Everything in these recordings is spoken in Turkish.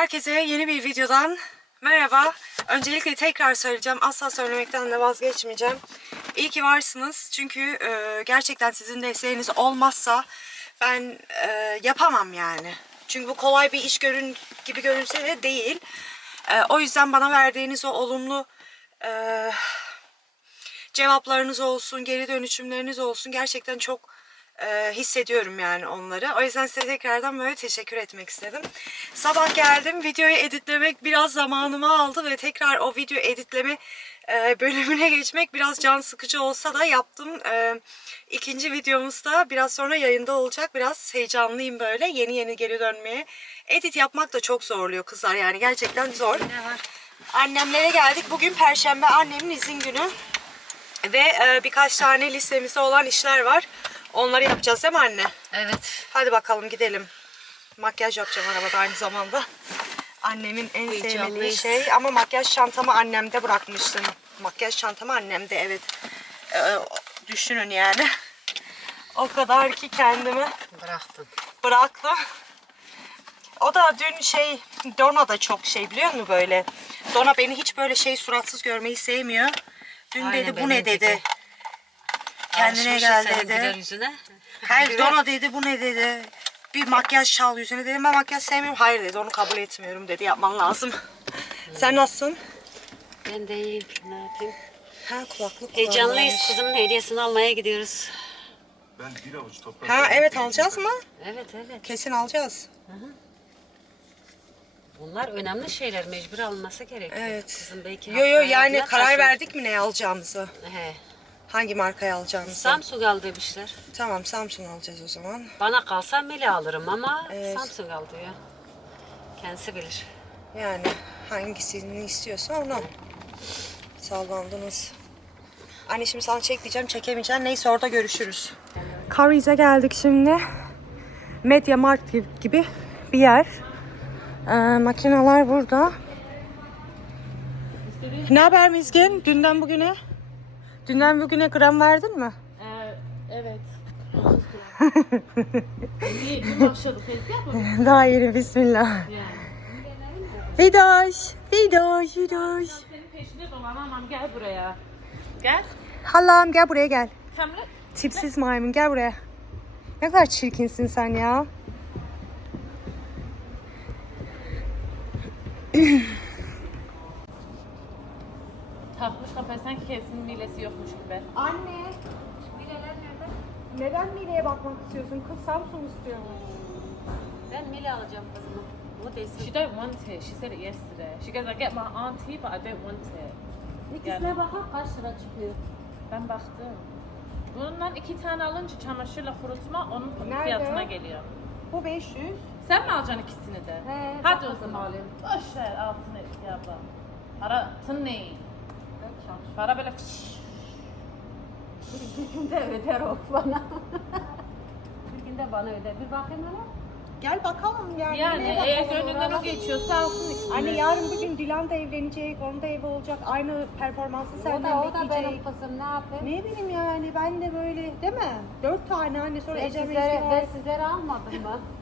Herkese yeni bir videodan merhaba. Öncelikle tekrar söyleyeceğim. Asla söylemekten de vazgeçmeyeceğim. İyi ki varsınız. Çünkü e, gerçekten sizin desteğiniz olmazsa ben e, yapamam yani. Çünkü bu kolay bir iş görün gibi görünse de değil. E, o yüzden bana verdiğiniz o olumlu e, cevaplarınız olsun, geri dönüşümleriniz olsun gerçekten çok e, hissediyorum yani onları. O yüzden size tekrardan böyle teşekkür etmek istedim. Sabah geldim, videoyu editlemek biraz zamanımı aldı ve tekrar o video editleme e, bölümüne geçmek biraz can sıkıcı olsa da yaptım. E, ikinci videomuzda biraz sonra yayında olacak. Biraz heyecanlıyım böyle yeni yeni geri dönmeye. Edit yapmak da çok zorluyor kızlar yani gerçekten zor. Annemlere geldik. Bugün Perşembe annemin izin günü. Ve e, birkaç tane listemizde olan işler var. Onları yapacağız değil mi anne? Evet. Hadi bakalım gidelim. Makyaj yapacağım arabada aynı zamanda. Annemin en sevmediği Heyecanlıyız. şey ama makyaj çantamı annemde bırakmıştım. Makyaj çantamı annemde evet. Ee, düşünün yani. O kadar ki kendimi Bıraktın. bıraktım. O da dün şey Dona da çok şey biliyor musun böyle. Dona beni hiç böyle şey suratsız görmeyi sevmiyor. Dün Aynen dedi bu benim ne gibi. Kendine Alışmışsın gel senin güler dedi. yüzüne. Hayır Dona dedi bu ne dedi. Bir makyaj şal yüzüne dedim ben makyaj sevmiyorum. Hayır dedi onu kabul etmiyorum dedi yapman lazım. Sen nasılsın? Ben de iyiyim. Ne yapayım? Ha kulaklık Heyecanlıyız. Kızımın hediyesini almaya gidiyoruz. Ben bir avuç toprak Ha evet alacağız mı? Evet evet. Kesin alacağız. Bunlar önemli şeyler. Mecbur alınması gerekiyor. Evet. Kızım belki Yo yo haftaya yani karar taşır. verdik mi ne alacağımızı? He. Hangi markayı alacağımızı? Samsung al demişler. Tamam Samsung alacağız o zaman. Bana kalsa Meli alırım ama Evet. Samsung al diyor. Kendisi bilir. Yani hangisini istiyorsa onu. Sallandınız. Anne şimdi sana çek diyeceğim çekemeyeceğim. Neyse orada görüşürüz. Currys'e geldik şimdi. Media Mart gibi- gibi bir yer. Ee, makineler burada. Ne haber Mizgin? Dünden bugüne? Dünden bugüne gram verdin mi? Ee, evet. Niye? Dün başladık tezgah mı? Daha yeni bismillah. Yani. Vidoş, Vidoş, Vidoş. Senin peşinde dolanamam. Gel buraya. Gel. Halam gel buraya gel. Kamera. Tipsiz maymun gel buraya. Ne kadar çirkinsin sen ya. Takmış kafaya sanki kesin milesi yokmuş gibi. Anne. Neden Mile'ye bakmak istiyorsun? Kız Samsung istiyormuş. Ben Meli alacağım kızıma. O desin. She don't want it. She said it yesterday. She goes, I get my auntie but I don't want it. İkisine bakar kaç lira çıkıyor. Ben baktım. Bundan iki tane alınca çamaşırla kurutma onun Nerede? fiyatına geliyor. Bu 500. Sen mi alacaksın ikisini de? He, Hadi o zaman. Boş ver altını ya abla. Para tın ne? Para böyle fış. Bir günde öder o bana. bir günde bana öder. Bir bakayım hele. Gel bakalım yani. Yani Mile'ye eğer bakalım, gönlünden o geçiyorsa alsın ikisini. Anne yarın bir gün Dilan da evlenecek, onun da evi olacak. Aynı performansı O senden da, o da bekleyecek. benim kızım ne yapayım? Ne bileyim yani ben de böyle değil mi? Dört tane anne sonra Ben Ecem sizlere, ben sizlere almadım mı?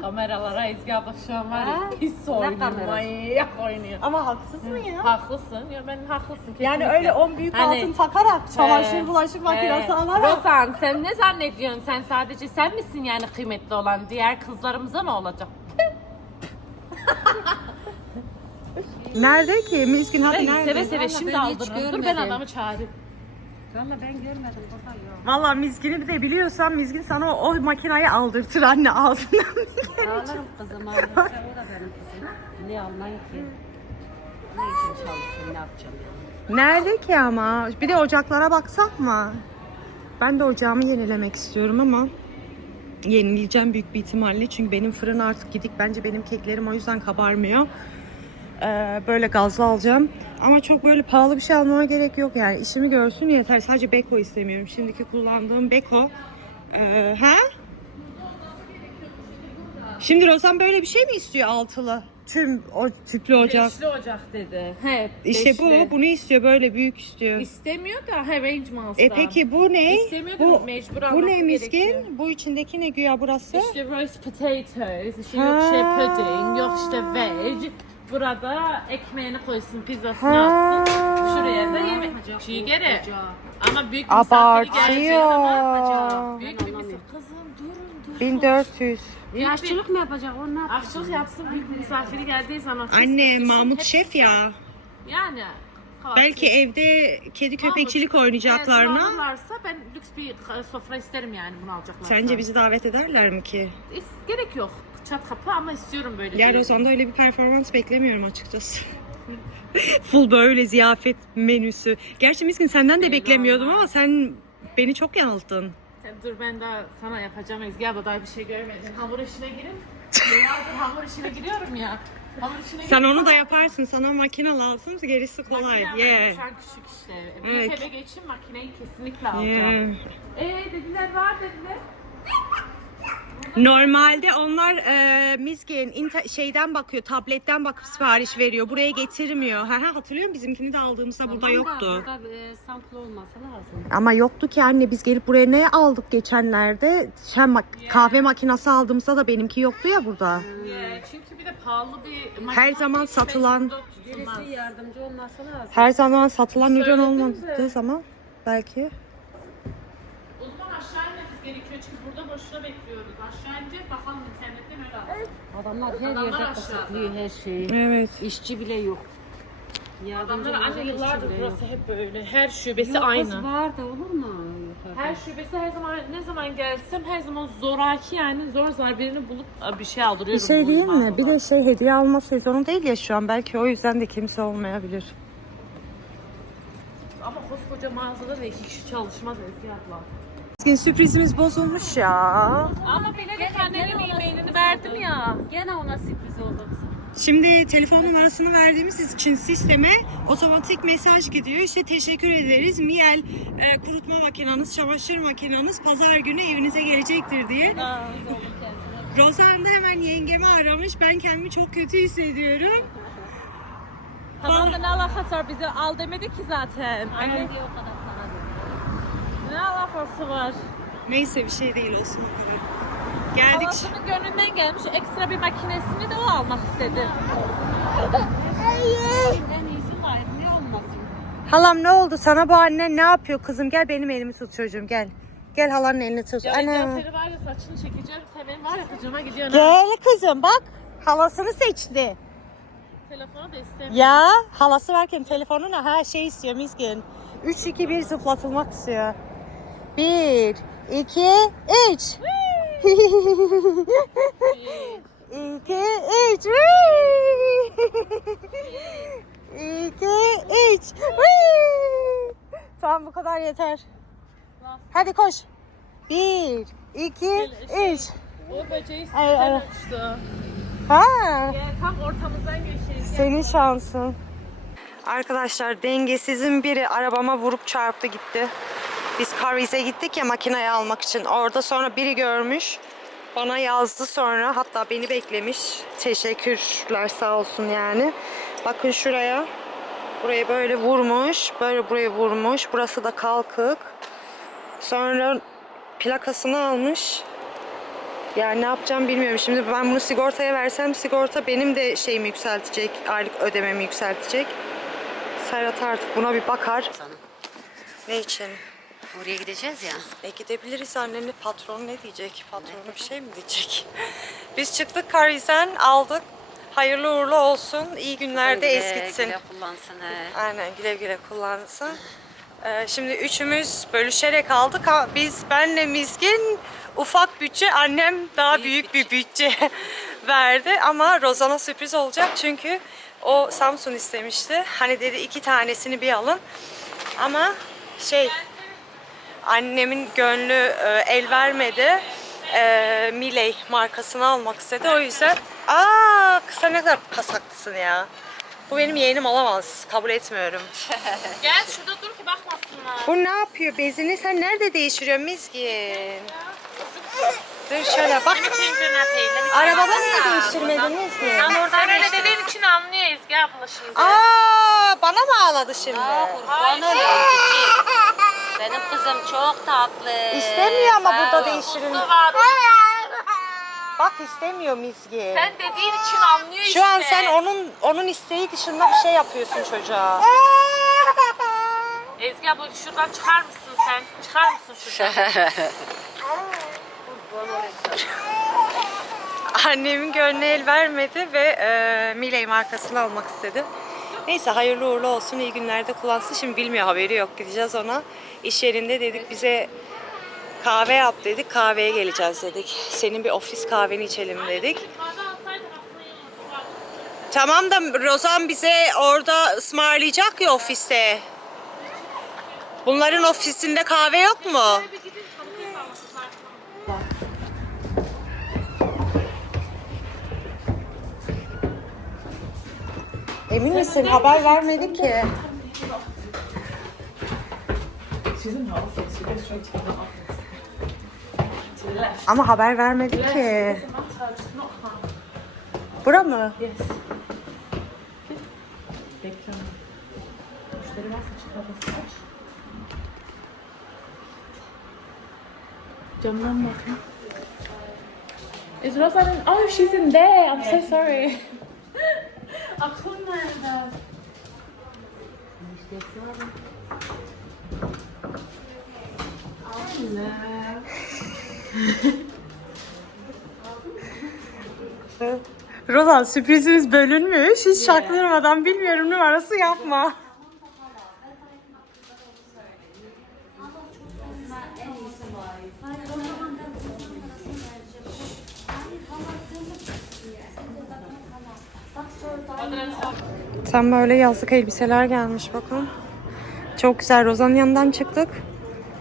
Kameralara Ezgi abla şu an var ya Ha? pis Ne oynuyor, kamerası? manyak oynuyor. Ama haksız mı ya? Haklısın, ya ben haklısın kesinlikle. Yani öyle on büyük Hani- altın takarak, çamaşır He, bulaşık makinesi he. alarak. Rozan sen ne zannediyorsun? Sen sadece sen misin yani kıymetli olan? Diğer kızlarımıza ne olacak? Nerede ki? Miskin hadi Ben nerede? seve seve şimdi aldırırım. Dur ben adamı çağırayım. Valla ben görmedim burada yok. Valla Mizgin'i de biliyorsan Mizgin sana o, o makinayı aldırtır anne ağzından. Alırım kızım alırsa o da benim kızım. Ne almayın ki? Ne için çalışayım ne yapacağım yani? Nerede ki ama? Bir de ocaklara baksak mı? Ben de ocağımı yenilemek istiyorum ama yenileyeceğim büyük bir ihtimalle. Çünkü benim fırın artık gidik. Bence benim keklerim o yüzden kabarmıyor. Ee, böyle gazlı alacağım. Ama çok böyle pahalı bir şey almama gerek yok yani. İşimi görsün yeter. Sadece Beko istemiyorum. Şimdiki kullandığım Beko. Ee, ha? Şimdi Rozan böyle bir şey mi istiyor altılı? Tüm o tüplü ocak. Beşli ocak dedi. He, İşte beşli. bu, bunu istiyor böyle büyük istiyor. İstemiyor da he range master. E peki bu ne? İstemiyor da Bu, mecbur bu alması ne miskin? gerekiyor. Bu içindeki ne güya burası? İşte roast potatoes, işte yok şey pudding, yok işte veg. Burada ekmeğini koysun, pizzasını Ha. atsın. Şuraya da yemek. İt. Ama büyük bir misafiri geleceği zaman Abartıyor. büyük bir misafir. Kızım durun durun. 1400. Büyük bir Yaşçılık mı yapacak? O ne yapacak? aşçılık yapsın büyük bir misafiri geldiği zaman. Anne Kız- Mahmut hep- şef ya. Yani. kahvaltı. Belki evde kedi köpekçilik Mahmut, oynayacaklarına. eğer bunu alırlarsa ben lüks bir sofra isterim yani bunu alacaklarsa. Sence bizi davet ederler mi ki? Gerek yok. Çat kapı ama istiyorum böyle Ya bir. Rozan'da öyle bir performans beklemiyorum açıkçası. Full böyle ziyafet menüsü. Gerçi Miskin senden de Eyvallah. beklemiyordum ama sen beni çok yanılttın. Sen dur ben daha sana yapacağım Ezgi abla daha bir şey görmedim. Hamur işine girin. Yıllardır hamur işine giriyorum ya. Hamur işine Sen onu da yaparsın. Sana makine lazım. Gerisi kolay. Makine Yeah. An küçük işte. Büyük Evet. eve geçeyim makineyi kesinlikle alacağım. Yeah. Eee dediler var dediler. Normalde onlar e, Mizgen inter- şeyden bakıyor, tabletten bakıp sipariş veriyor. Buraya getirmiyor. Ha, ha, hatırlıyor musun? Bizimkini de aldığımızda burada Tamam da yoktu. Burada e, sample olması lazım. Ama yoktu ki anne biz gelip buraya ne aldık geçenlerde? Şey, mak- kahve makinesi aldığımızda da benimki yoktu ya burada. Yeah, çünkü bir de pahalı bir Her zaman satılan- Birisi yardımcı olması lazım. Her zaman satılan ürün Söyledim olmadığı zaman belki. O zaman aşağı inmemiz gerekiyor çünkü burada boşuna bekliyoruz. Aşağı ineceğiz bakalım internetten öyle alalım. Adamlar her Adamlar yerde aşağıda. kısıtlıyor her şeyi. Evet. İşçi bile yok. Yardımcı Adamlar olacak anne işçi yıllardır bile burası yok. hep böyle. Her şubesi Yok, aynı. kız var da olur mu? Her şubesi her zaman ne zaman gelsem her zaman zoraki yani zor zor birini bulup bir şey Bir aldırıyorum. şey bu değil mi? Bir de şey hediye alma sezonu değil ya şu an. Belki o yüzden de kimse olmayabilir. Ama koskoca mağazada da iki kişi çalışmaz Ezgi abla. Bugün sürprizimiz bozulmuş ya. Ama bilerek annenin e-mailini verdim ya. Gene ona sürpriz oldu. Şimdi telefon numarasını verdiğimiz için sisteme otomatik mesaj gidiyor. İşte teşekkür ederiz. Miel e, kurutma makinanız, çamaşır makinanız pazar günü evinize gelecektir diye. Rozan da hemen yengemi aramış. Ben kendimi çok kötü hissediyorum. Tamam da ne alakası var bize al demedi ki zaten. Anne Diye o kadar. Ne alakası var? Neyse bir şey değil olsun o kadar. Geldik. Halasının gönlünden gelmiş ekstra bir makinesini de o almak istedi. En iyisi var. Ne olmasın? Halam ne oldu sana bu annen ne yapıyor kızım gel benim elimi tut çocuğum gel. Gel halanın elini tut. Ya Ana. Ana. seni var ya saçını çekeceğim. Sen benim var ya kıcıma gidiyorsun. ha. Gel kızım bak halasını seçti. Telefonu da istemiyorum. Ya halası varken telefonuna her şey istiyor miskin. 3 2 1 zıplatılmak istiyor. 1 2 3 2 3 2 3 Tamam bu kadar yeter. Hadi koş. 1 2 3 O böceği sizden uçtu. Ha. Ya tam ortamızdan geçeceğiz. Senin şansın. Arkadaşlar dengesizin biri arabama vurup çarptı gitti. Biz Carvis'e gittik ya makineyi almak için. Orada sonra biri görmüş. Bana yazdı sonra hatta beni beklemiş. Teşekkürler sağ olsun yani. Bakın şuraya. Burayı böyle vurmuş. Böyle buraya vurmuş. Burası da kalkık. Sonra plakasını almış. Yani ne yapacağım bilmiyorum. Şimdi ben bunu sigortaya versem sigorta benim de şeyimi yükseltecek. Aylık ödememi yükseltecek. Serhat artık buna bir bakar. Ne için? Oraya gideceğiz ya. E gidebiliriz annenin patron ne diyecek? Patronu bir şey mi diyecek? Biz çıktık Kariz'den aldık. Hayırlı uğurlu olsun. İyi günlerde Güle es gitsin. güle kullansın he. Aynen güle güle kullansın. Ee, şimdi üçümüz bölüşerek aldık. Ha, Biz benle Mizgin ufak bütçe, annem daha büyük, bir bütçe verdi. Ama Rozan'a sürpriz olacak çünkü o Samsung istemişti. Hani dedi iki tanesini bir alın. Ama şey annemin gönlü e, el vermedi. E, Miley markasını almak istedi. O yüzden aa kısa ne kadar pasaklısın ya. Bu benim yeğenim olamaz. Kabul etmiyorum. Gel şurada dur ki bakmasınlar. Bu ne yapıyor bezini? Sen nerede değiştiriyorsun Mizgin? Dur şöyle bak. Arabada niye değiştirmediniz mi? Sen oradan öyle dediğin için anlıyor Ezgi abla şimdi. Aa, bana mı ağladı şimdi? Kurban olayım cici. Benim kızım çok tatlı. İstemiyor ama burada ol. değiştirin. Var. Bak istemiyor Mizgi. Sen dediğin için anlıyor işte. Şu an sen onun onun isteği dışında bir şey yapıyorsun çocuğa. Ezgi abla şuradan çıkar mısın sen? Çıkar mısın şuradan? Annemin gönlü el vermedi ve e, Miley markasını almak istedi. Neyse hayırlı uğurlu olsun iyi günlerde kullansın. Şimdi bilmiyor haberi yok gideceğiz ona. İş yerinde dedik bize kahve yap dedik kahveye geleceğiz dedik. Senin bir ofis kahveni içelim dedik. Tamam da Rozan bize orada ısmarlayacak ya ofiste. Bunların ofisinde kahve yok mu? Emin misin? Haber vermedik ki. Ama haber vermedik ki. Bura mı? Camdan bakın. Rosa in? Oh, she's in there. I'm so sorry. Akıl nerede? Roland sürprizimiz bölünmüş. Hiç çaktırmadan bilmiyorum numarası yapma. Tam böyle yazlık elbiseler gelmiş bakın. Çok güzel. Rozan'ın yanından çıktık.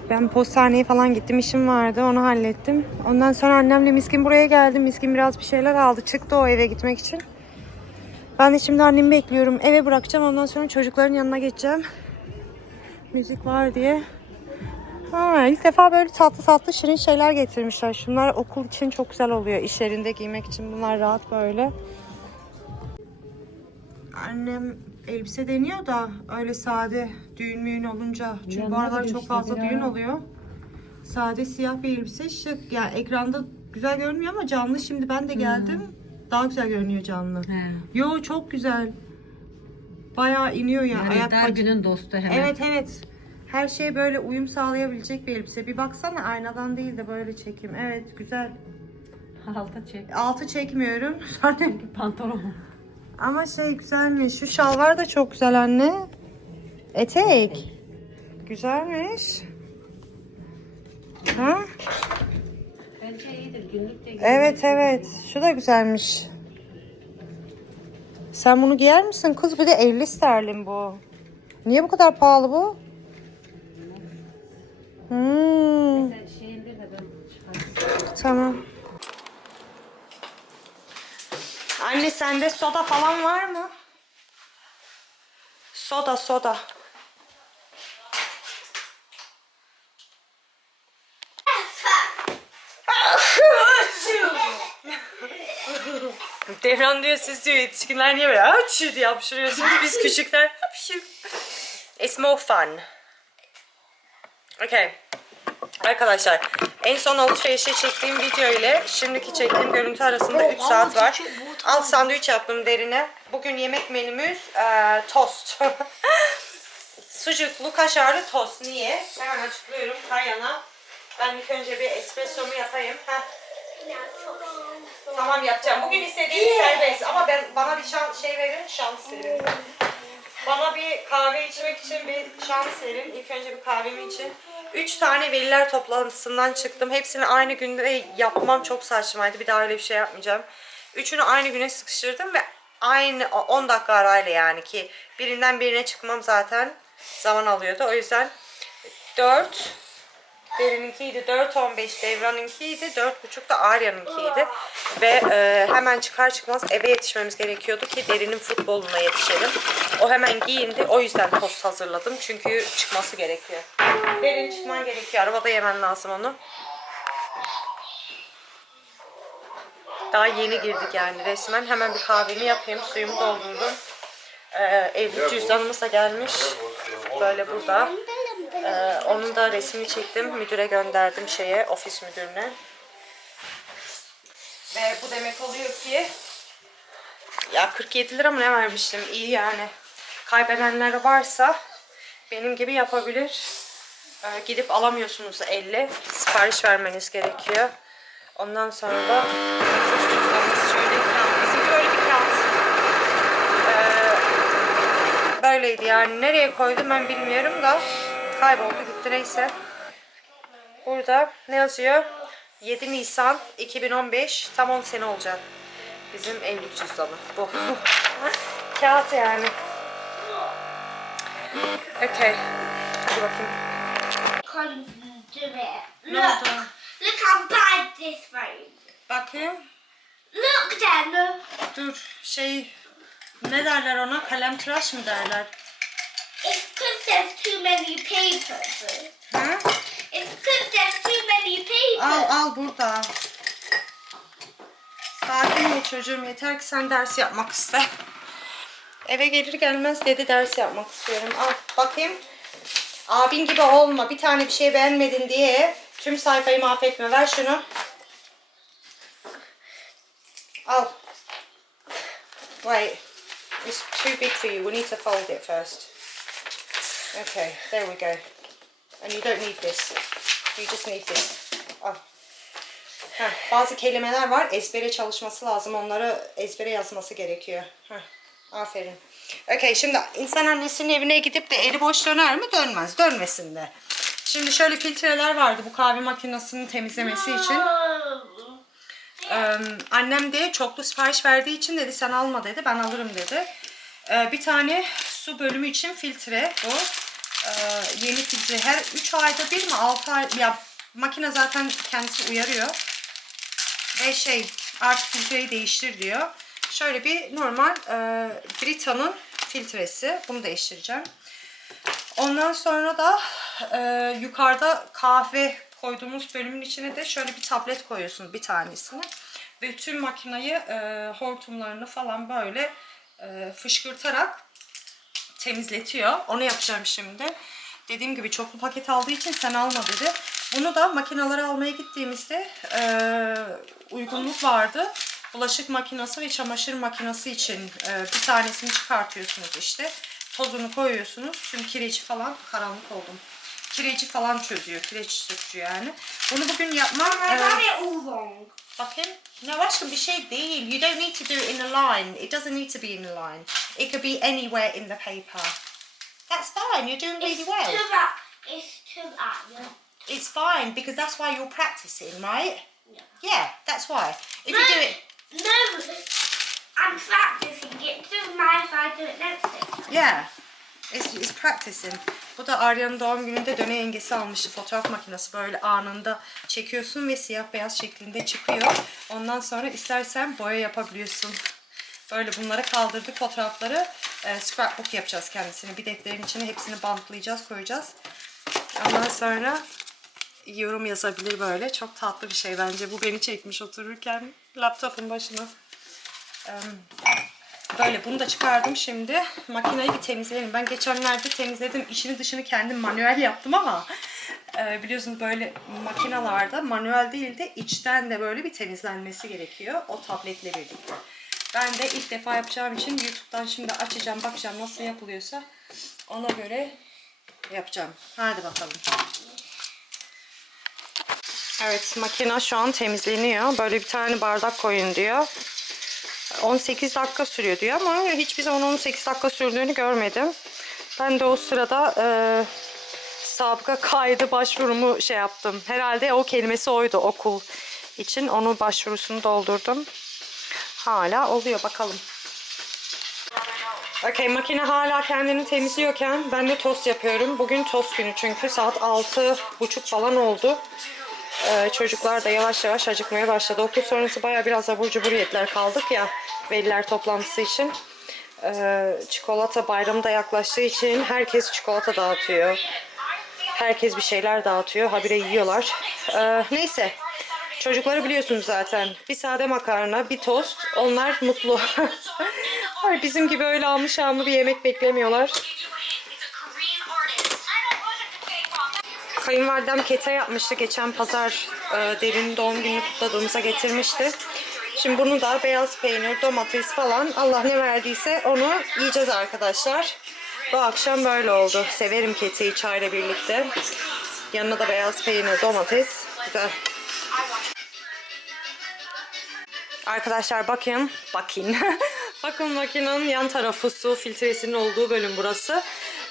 Ben postaneye falan gittim. işim vardı. Onu hallettim. Ondan sonra annemle Miskin buraya geldi. Miskin biraz bir şeyler aldı. Çıktı o eve gitmek için. Ben de şimdi annemi bekliyorum. Eve bırakacağım. Ondan sonra çocukların yanına geçeceğim. Müzik var diye. Ha, ilk defa böyle tatlı tatlı şirin şeyler getirmişler. Şunlar okul için çok güzel oluyor. İş yerinde giymek için bunlar rahat böyle. Annem elbise deniyor da öyle sade düğün müğün olunca. Çünkü bu aralar çok fazla düğün oluyor. Sade siyah bir elbise şık. Yani ekranda güzel görünmüyor ama canlı şimdi ben de geldim. Daha güzel görünüyor canlı. Yo çok güzel. Bayağı iniyor yani. Yani Ayak dar bac- günün dostu hemen. Evet evet. Her şey böyle uyum sağlayabilecek bir elbise. Bir baksana aynadan değil de böyle çekeyim. Evet güzel. Alta çek. Altı çekmiyorum. Sonra Pantolon. Ama şey güzelmiş. Şu şalvar da çok güzel anne. Etek. Güzelmiş. Ha? Bence iyidir. Günlük de Evet evet. Şu da güzelmiş. Sen bunu giyer misin kız? Bir de 50 sterlin bu. Niye bu kadar pahalı bu? Hmm, Sen indir de ben çıkartayım. tamam. Anne sende soda falan var mı? Soda soda. Devran diyor siz diyor yetişkinler niye böyle açı diye hapşırıyorsunuz biz küçükler hapşır. It's more fun. Okay. Arkadaşlar en son alışverişe çektiğim video ile şimdiki çektiğim görüntü arasında 3 saat var. Alt sandviç yaptım derine. Bugün yemek menümüz eee, tost. Sucuklu kaşarlı tost. Niye? Hemen açıklıyorum. Kayana. Ben ilk önce bir espressomu yapayım. Heh. Tamam yapacağım. Bugün istediğiniz serbest ama ben bana bir şans şey verin, şans verin. Bana bir kahve içmek için bir şans verin. İlk önce bir kahvemi için. Üç tane veliler toplantısından çıktım. Hepsini aynı günde yapmam çok saçmaydı. Bir daha öyle bir şey yapmayacağım. Üçünü aynı güne sıkıştırdım ve aynı 10 dakika arayla yani ki birinden birine çıkmam zaten zaman alıyordu. O yüzden 4 Derinkiydi 4.15 Devran'ınkiydi 4.30 da Arya'nınkiydi ve e, hemen çıkar çıkmaz eve yetişmemiz gerekiyordu ki Derin'in futboluna yetişelim. O hemen giyindi o yüzden tost hazırladım çünkü çıkması gerekiyor. Derin çıkman gerekiyor arabada yemen lazım onu. Daha yeni girdik yani resmen. Hemen bir kahvemi yapayım. Suyumu doldurdum. Ee, evlilik cüzdanımız da gelmiş. Böyle burada. Ee, onun da resmini çektim. Müdüre gönderdim şeye, ofis müdürüne. Ve bu demek oluyor ki ya 47 lira mı ne vermiştim? İyi yani. Kaybedenler varsa benim gibi yapabilir. Ee, gidip alamıyorsunuz 50. Sipariş vermeniz gerekiyor. Ondan sonra da şöyle kağıt. Bizim böyle bir kağıt. Ee, böyleydi yani. Nereye koydum ben bilmiyorum da kayboldu gitti neyse. Burada ne yazıyor? 7 Nisan 2015 tam 10 sene olacak. Bizim evlilik cüzdanı bu. Kağıt yani. Okay. Hadi bakayım. İt. Ne oldu? Look how bad this frame. Bakayım. Look then. Dur şey ne derler ona? Kalem tıraş mı derler? It's because there's too many papers. Hı? It's because there's too many papers. Al al burada. Sakin ol çocuğum yeter ki sen ders yapmak iste. Eve gelir gelmez dedi ders yapmak istiyorum. Al bakayım. Abin gibi olma. Bir tane bir şey beğenmedin diye tüm sayfayı mahvetme. Ver şunu. Al. Wait. It's too big for you. We need to fold it first. Okay, there we go. And you don't need this. You just need this. Al. Heh, bazı kelimeler var. Ezbere çalışması lazım. Onları ezbere yazması gerekiyor. Heh, aferin. Okay, şimdi insan annesinin evine gidip de eli boş döner mi? Dönmez. Dönmesin de. Şimdi şöyle filtreler vardı bu kahve makinesinin temizlemesi için. Ee, annem de çoklu sipariş verdiği için dedi sen alma dedi. Ben alırım dedi. Ee, bir tane su bölümü için filtre bu. Ee, yeni filtre. Her 3 ayda bir mi 6 ay ya makine zaten kendisi uyarıyor. Ve şey artık filtreyi değiştir diyor. Şöyle bir normal e, Brita'nın filtresi. Bunu değiştireceğim. Ondan sonra da e, yukarıda kahve koyduğumuz bölümün içine de şöyle bir tablet koyuyorsunuz bir tanesini. Ve tüm makinayı e, hortumlarını falan böyle e, fışkırtarak temizletiyor. Onu yapacağım şimdi. Dediğim gibi çoklu paket aldığı için sen alma dedi. Bunu da makinaları almaya gittiğimizde e, uygunluk vardı. Bulaşık makinesi ve çamaşır makinesi için e, bir tanesini çıkartıyorsunuz işte. Tozunu koyuyorsunuz. Tüm kireci falan karanlık oldum. Kireci falan çözüyor. Kireç sökücü yani. Bunu bugün yapmam. I got it all wrong. Bakayım. No aşkım bir şey değil. You don't need to do it in a line. It doesn't need to be in a line. It could be anywhere in the paper. That's fine. You're doing really It's well. to that. It's to that. Yeah. It's fine because that's why you're practicing, right? Yeah. Yeah, that's why. If you do it, No, I'm practicing. It doesn't matter if I do it next time. yeah. It's, it's practicing. Bu da Arya'nın doğum gününde döne yengesi almıştı. Fotoğraf makinesi böyle anında çekiyorsun ve siyah beyaz şeklinde çıkıyor. Ondan sonra istersen boya yapabiliyorsun. Böyle bunları kaldırdık fotoğrafları. E, scrapbook yapacağız kendisine. Bir defterin içine hepsini bantlayacağız, koyacağız. Ondan sonra yorum yazabilir böyle. Çok tatlı bir şey bence. Bu beni çekmiş otururken laptopun başına. Em, Böyle bunu da çıkardım şimdi. Makineyi bir temizleyelim. Ben geçenlerde temizledim. İçini dışını kendim manuel yaptım ama e, biliyorsunuz böyle makinalarda manuel değil de içten de böyle bir temizlenmesi gerekiyor. O tabletle birlikte. Ben de ilk defa yapacağım için YouTube'dan şimdi açacağım, bakacağım nasıl yapılıyorsa ona göre yapacağım. Hadi bakalım. Evet makine şu an temizleniyor. Böyle bir tane bardak koyun diyor. 18 dakika sürüyor diyor ama hiçbir zaman 18 dakika sürdüğünü görmedim. Ben de o sırada e, sabıka kaydı başvurumu şey yaptım. Herhalde o kelimesi oydu okul için. Onun başvurusunu doldurdum. Hala oluyor bakalım. Okey makine hala kendini temizliyorken ben de tost yapıyorum. Bugün tost günü çünkü saat 6.30 falan oldu. Ee, çocuklar da yavaş yavaş acıkmaya başladı. Okul sonrası baya biraz abur cubur yediler kaldık ya veliler toplantısı için. Ee, çikolata bayramı da yaklaştığı için herkes çikolata dağıtıyor. Herkes bir şeyler dağıtıyor. Habire yiyorlar. Ee, neyse. Çocukları biliyorsunuz zaten. Bir sade makarna, bir tost. Onlar mutlu. Bizim gibi öyle almış almış bir yemek beklemiyorlar. Kayınvalidem kete yapmıştı. Geçen pazar e, derin doğum gününü kutladığımıza getirmişti. Şimdi bunu da beyaz peynir, domates falan Allah ne verdiyse onu yiyeceğiz arkadaşlar. Bu akşam böyle oldu. Severim keteyi çayla birlikte. Yanına da beyaz peynir, domates. Güzel. Arkadaşlar bakın, bakın. bakın makinenin yan tarafı su filtresinin olduğu bölüm burası.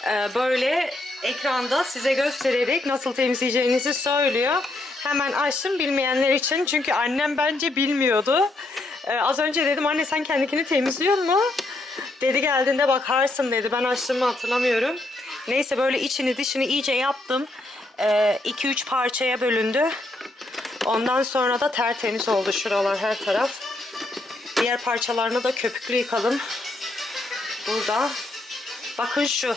Ee, böyle ekranda size göstererek nasıl temizleyeceğinizi söylüyor. Hemen açtım bilmeyenler için çünkü annem bence bilmiyordu. Ee, az önce dedim anne sen kendini temizliyor mu? Dedi geldiğinde bakarsın dedi. Ben açtığımı hatırlamıyorum. Neyse böyle içini dışını iyice yaptım. 2-3 parçaya bölündü. Ondan sonra da tertemiz oldu şuralar her taraf. Diğer parçalarını da köpüklü yıkalım. Burada. Bakın şu.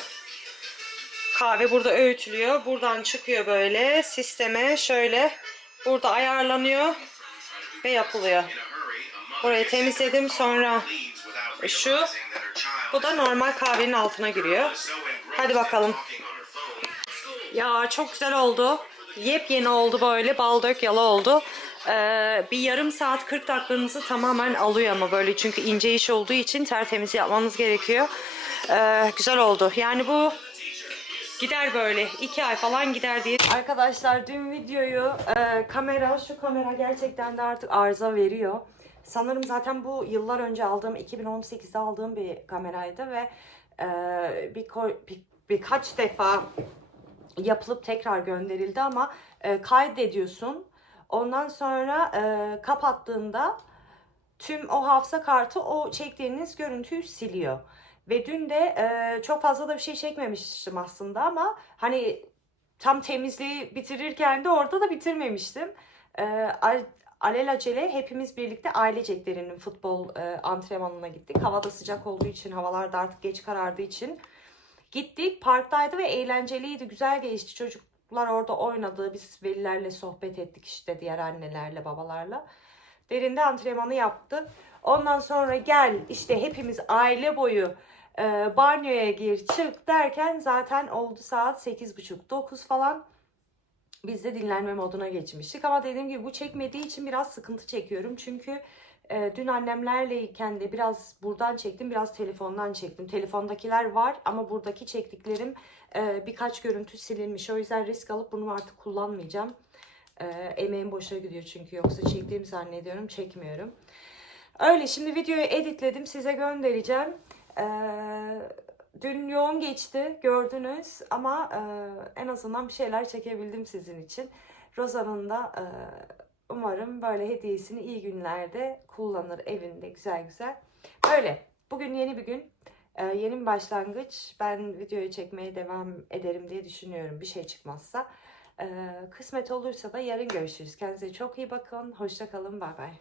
Kahve burada öğütülüyor. Buradan çıkıyor böyle sisteme şöyle. Burada ayarlanıyor ve yapılıyor. Burayı temizledim sonra şu. Bu da normal kahvenin altına giriyor. Hadi bakalım. Ya çok güzel oldu. Yepyeni oldu böyle. Bal dök yala oldu. Ee, bir yarım saat 40 dakikanızı tamamen alıyor ama böyle çünkü ince iş olduğu için tertemiz yapmanız gerekiyor. Ee, güzel oldu. Yani bu gider böyle. iki ay falan gider diye. Arkadaşlar dün videoyu e, kamera şu kamera gerçekten de artık arıza veriyor. Sanırım zaten bu yıllar önce aldığım 2018'de aldığım bir kameraydı ve e, bir, bir birkaç defa yapılıp tekrar gönderildi ama e, kaydediyorsun. Ondan sonra e, kapattığında tüm o hafıza kartı o çektiğiniz görüntüyü siliyor. Ve dün de e, çok fazla da bir şey çekmemiştim aslında ama hani tam temizliği bitirirken de orada da bitirmemiştim. E, al- alelacele hepimiz birlikte ailecek derinin futbol e, antrenmanına gittik. Havada sıcak olduğu için, havalar da artık geç karardığı için Gittik parktaydı ve eğlenceliydi. Güzel geçti. Çocuklar orada oynadı. Biz velilerle sohbet ettik işte diğer annelerle babalarla. Derinde antrenmanı yaptı. Ondan sonra gel işte hepimiz aile boyu e, banyoya gir çık derken zaten oldu saat 8.30-9 falan. Biz de dinlenme moduna geçmiştik ama dediğim gibi bu çekmediği için biraz sıkıntı çekiyorum. Çünkü e, dün annemlerleyken de biraz buradan çektim, biraz telefondan çektim. Telefondakiler var ama buradaki çektiklerim e, birkaç görüntü silinmiş. O yüzden risk alıp bunu artık kullanmayacağım. E, emeğim boşa gidiyor çünkü yoksa çektiğim zannediyorum, çekmiyorum. Öyle şimdi videoyu editledim, size göndereceğim. E, dün yoğun geçti gördünüz ama e, en azından bir şeyler çekebildim sizin için. Rozan'ın da e, Umarım böyle hediyesini iyi günlerde kullanır evinde güzel güzel. Böyle. Bugün yeni bir gün. Ee, yeni bir başlangıç. Ben videoyu çekmeye devam ederim diye düşünüyorum bir şey çıkmazsa. Ee, kısmet olursa da yarın görüşürüz. Kendinize çok iyi bakın. Hoşça kalın. Bay bay.